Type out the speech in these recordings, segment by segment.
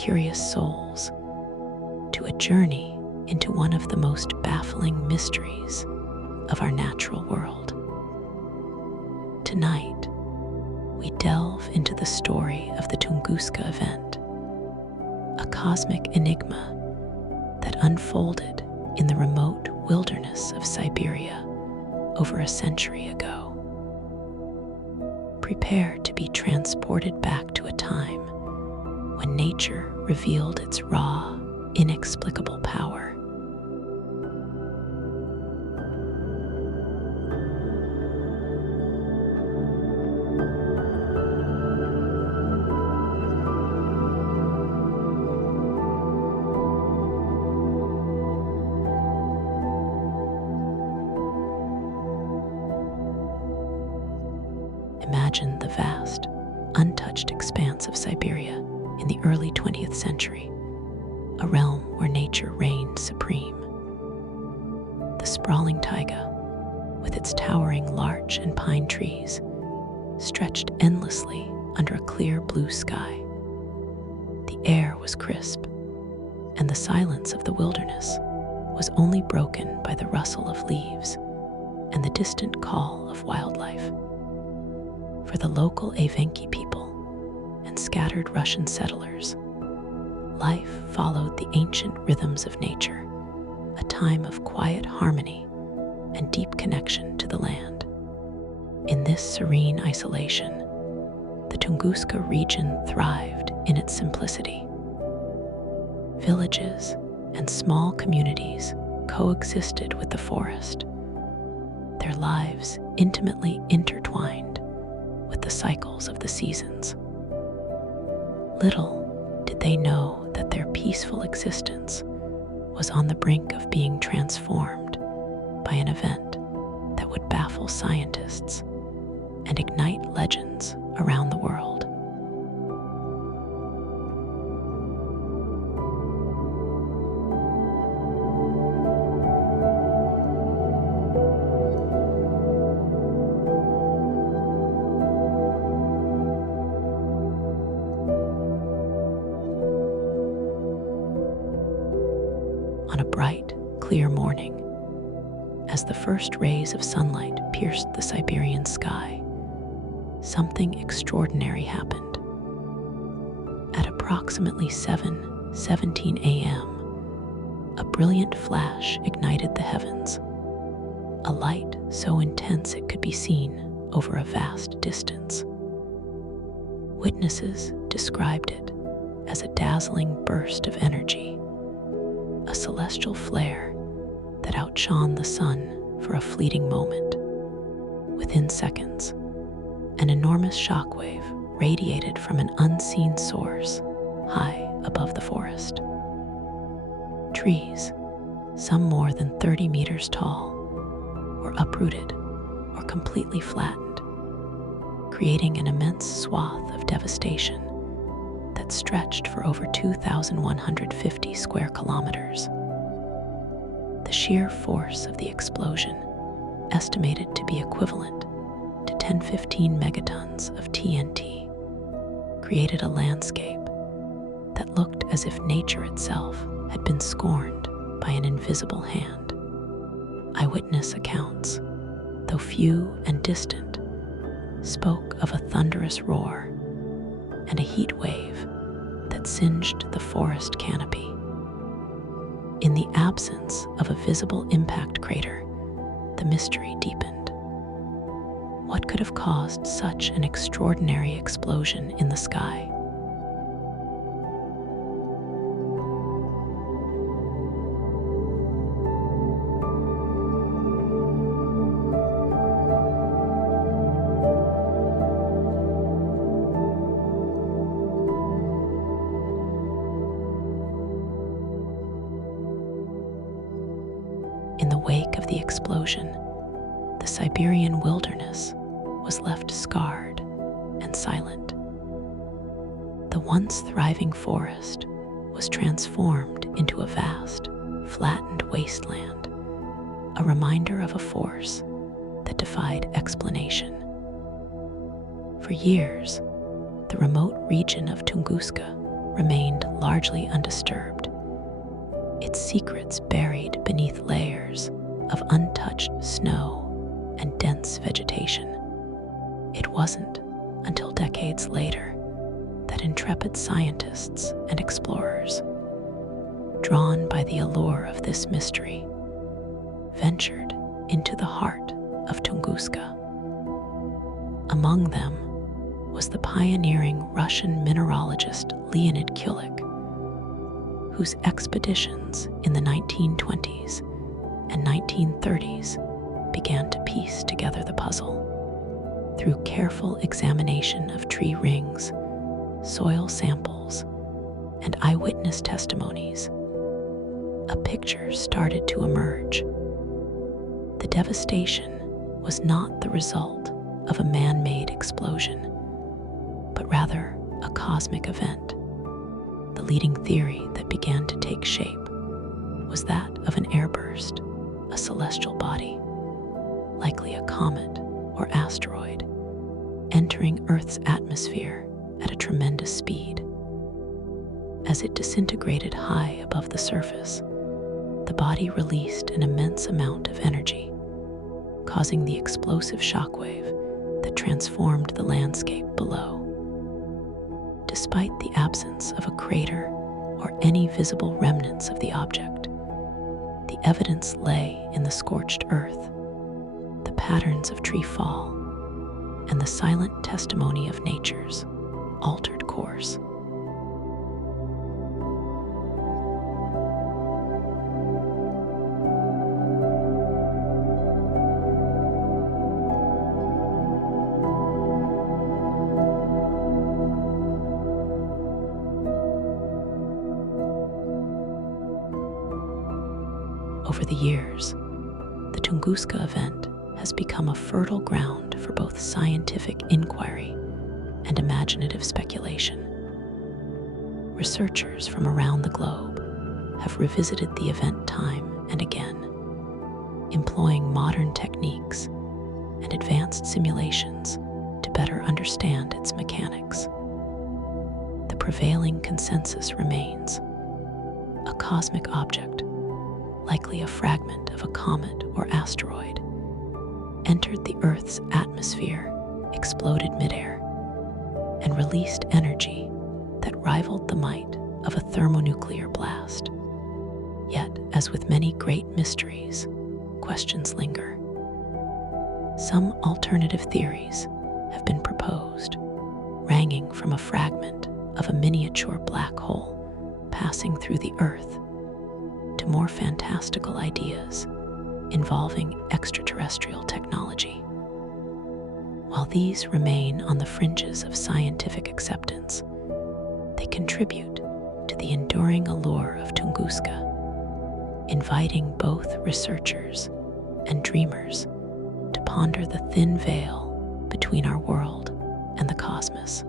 curious souls to a journey into one of the most baffling mysteries of our natural world. Tonight, we delve into the story of the Tunguska event, a cosmic enigma that unfolded in the remote wilderness of Siberia over a century ago. Prepare to be transported back to a time when nature revealed its raw, inexplicable power. Imagine the vast, untouched expanse of Siberia in the early 20th century, a realm where nature reigned supreme. The sprawling taiga, with its towering larch and pine trees, stretched endlessly under a clear blue sky. The air was crisp, and the silence of the wilderness was only broken by the rustle of leaves and the distant call of wildlife. For the local Evenki people and scattered Russian settlers, life followed the ancient rhythms of nature, a time of quiet harmony and deep connection to the land. In this serene isolation, the Tunguska region thrived in its simplicity. Villages and small communities coexisted with the forest, their lives intimately intertwined with the cycles of the seasons. Little did they know that their peaceful existence was on the brink of being transformed by an event that would baffle scientists and ignite legends around the world. On a bright, clear morning, as the first rays of sunlight pierced the Siberian sky, something extraordinary happened. At approximately 7:17 a.m., a brilliant flash ignited the heavens, a light so intense it could be seen over a vast distance. Witnesses described it as a dazzling burst of energy, a celestial flare that outshone the sun for a fleeting moment. Within seconds, an enormous shockwave radiated from an unseen source high above the forest. Trees, some more than 30 meters tall, were uprooted or completely flattened, creating an immense swath of devastation that stretched for over 2,150 square kilometers. The sheer force of the explosion, estimated to be equivalent to 10-15 megatons of TNT, created a landscape that looked as if nature itself had been scorned by an invisible hand. Eyewitness accounts, though few and distant, spoke of a thunderous roar and a heat wave that singed the forest canopy. In the absence of a visible impact crater, the mystery deepened. What could have caused such an extraordinary explosion in the sky? In the wake of the explosion, the Siberian wilderness was left scarred and silent. The once thriving forest was transformed into a vast, flattened wasteland, a reminder of a force that defied explanation. For years, the remote region of Tunguska remained largely undisturbed, its secrets buried beneath layers of untouched snow and dense vegetation. It wasn't until decades later that intrepid scientists and explorers, drawn by the allure of this mystery, ventured into the heart of Tunguska. Among them was the pioneering Russian mineralogist Leonid Kulik, whose expeditions in the 1920s and 1930s began to piece together the puzzle. Through careful examination of tree rings, soil samples, and eyewitness testimonies, a picture started to emerge. The devastation was not the result of a man-made explosion, but rather a cosmic event. The leading theory that began to take shape was that of an airburst, a celestial body, likely a comet or asteroid, entering Earth's atmosphere at a tremendous speed. As it disintegrated high above the surface, the body released an immense amount of energy, causing the explosive shockwave that transformed the landscape below. Despite the absence of a crater or any visible remnants of the object, the evidence lay in the scorched earth, the patterns of tree fall, and the silent testimony of nature's altered course. Over the years, the Tunguska event has become a fertile ground for both scientific inquiry and imaginative speculation. Researchers from around the globe have revisited the event time and again, employing modern techniques and advanced simulations to better understand its mechanics. The prevailing consensus remains: a cosmic object, likely a fragment of a comet or asteroid, entered the Earth's atmosphere, exploded midair, and released energy that rivaled the might of a thermonuclear blast. Yet, as with many great mysteries, questions linger. Some alternative theories have been proposed, ranging from a fragment of a miniature black hole passing through the Earth to more fantastical ideas involving extraterrestrial technology. While these remain on the fringes of scientific acceptance, they contribute to the enduring allure of Tunguska, inviting both researchers and dreamers to ponder the thin veil between our world and the cosmos.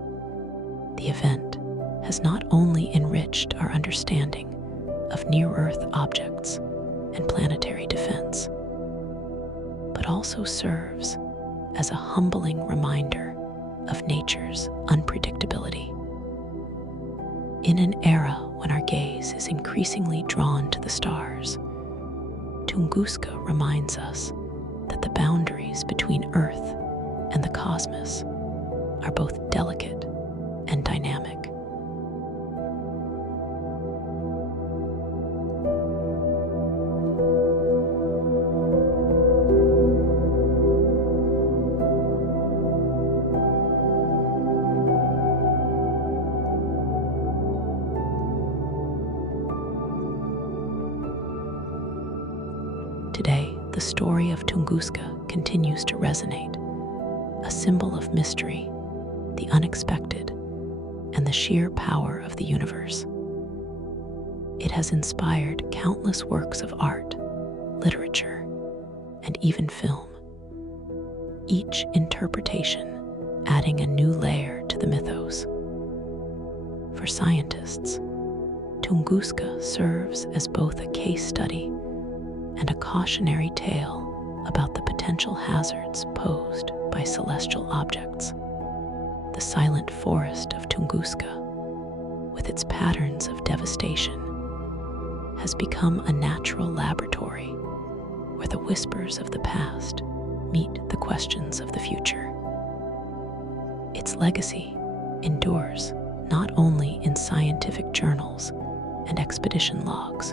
The event has not only enriched our understanding of near-Earth objects and planetary defense, but also serves as a humbling reminder of nature's unpredictability. In an era when our gaze is increasingly drawn to the stars, Tunguska reminds us that the boundaries between Earth and the cosmos are both delicate and dynamic. Today, the story of Tunguska continues to resonate, a symbol of mystery, the unexpected, and the sheer power of the universe. It has inspired countless works of art, literature, and even film, each interpretation adding a new layer to the mythos. For scientists, Tunguska serves as both a case study and a cautionary tale about the potential hazards posed by celestial objects. The silent forest of Tunguska, with its patterns of devastation, has become a natural laboratory where the whispers of the past meet the questions of the future. Its legacy endures not only in scientific journals and expedition logs,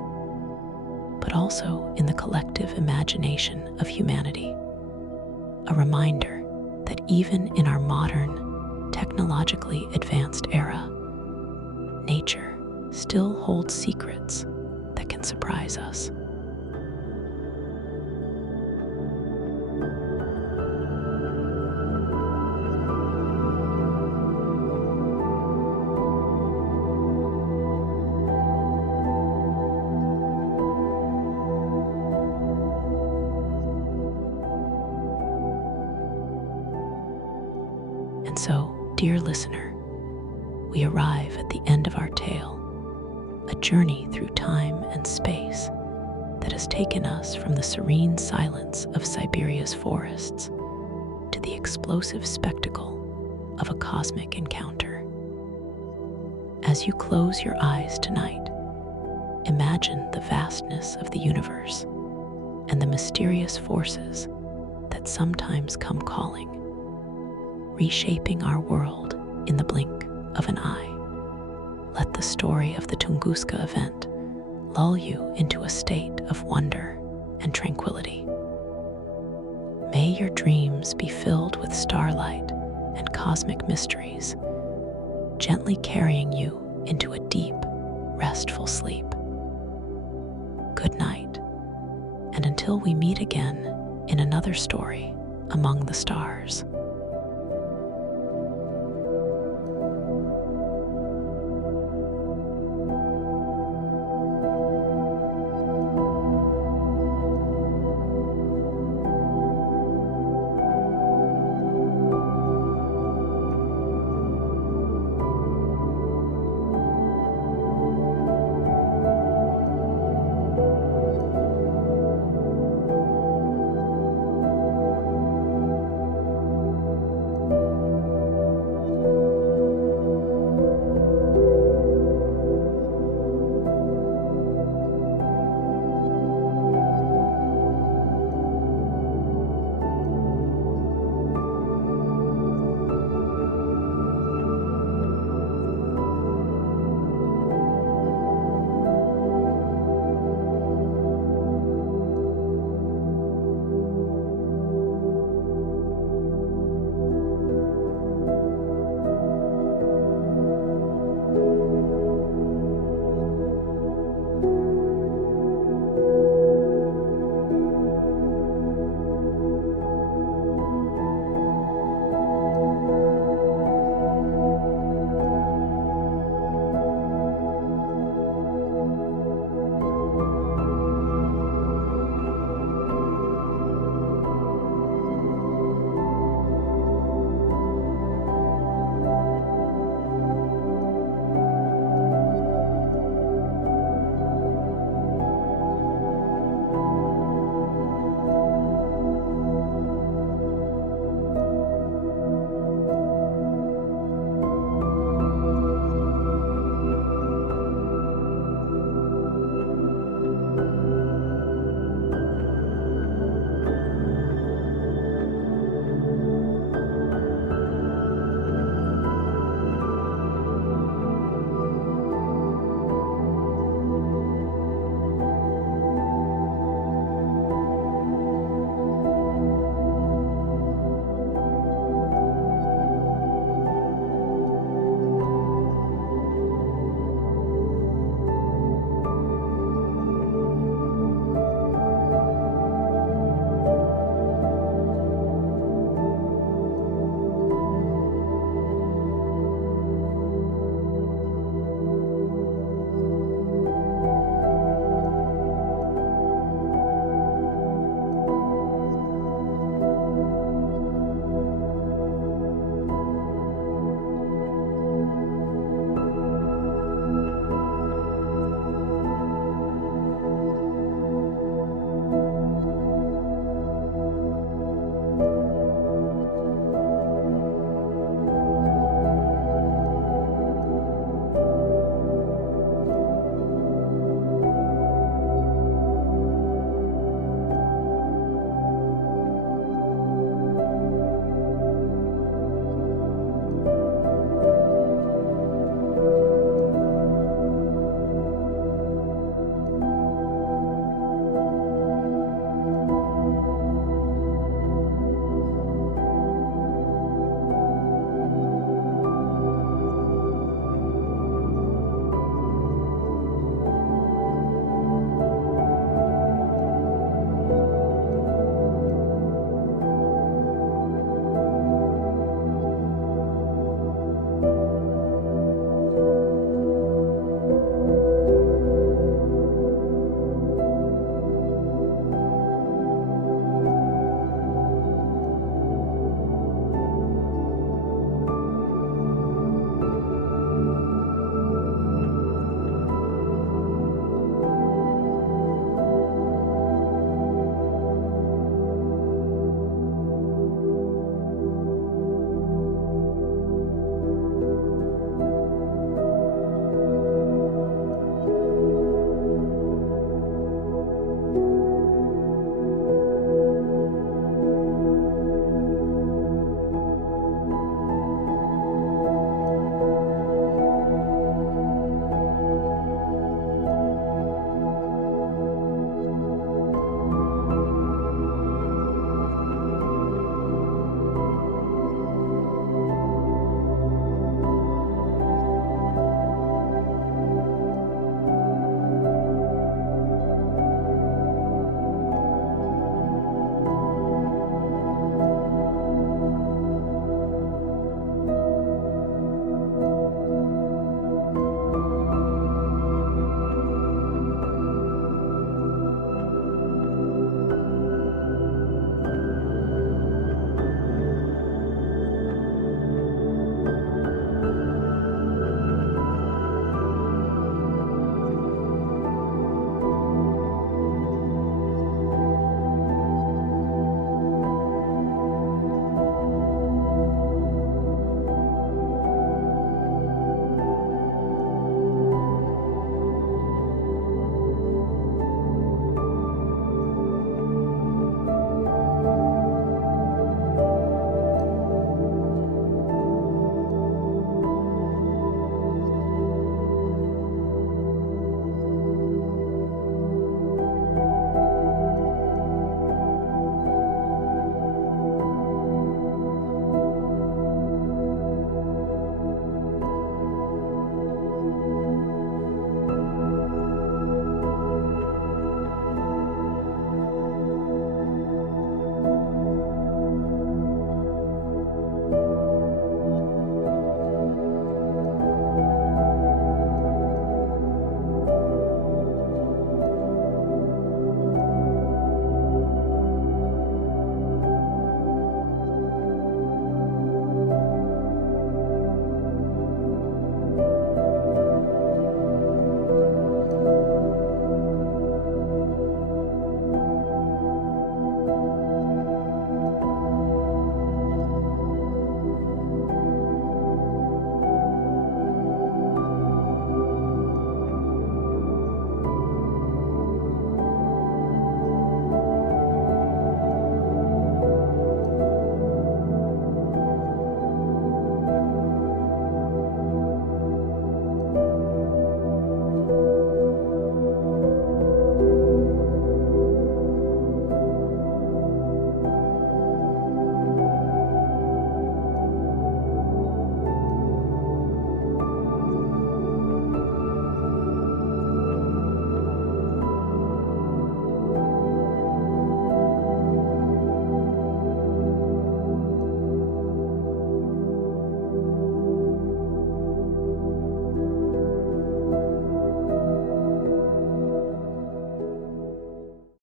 but also in the collective imagination of humanity, a reminder that even in our modern, technologically advanced era, nature still holds secrets that can surprise us. And so, dear listener, we arrive at the end of our tale, a journey through time and space that has taken us from the serene silence of Siberia's forests to the explosive spectacle of a cosmic encounter. As you close your eyes tonight, imagine the vastness of the universe and the mysterious forces that sometimes come calling, reshaping our world in the blink of an eye. Let the story of the Tunguska event lull you into a state of wonder and tranquility. May your dreams be filled with starlight and cosmic mysteries, gently carrying you into a deep, restful sleep. Good night, and until we meet again in another story among the stars.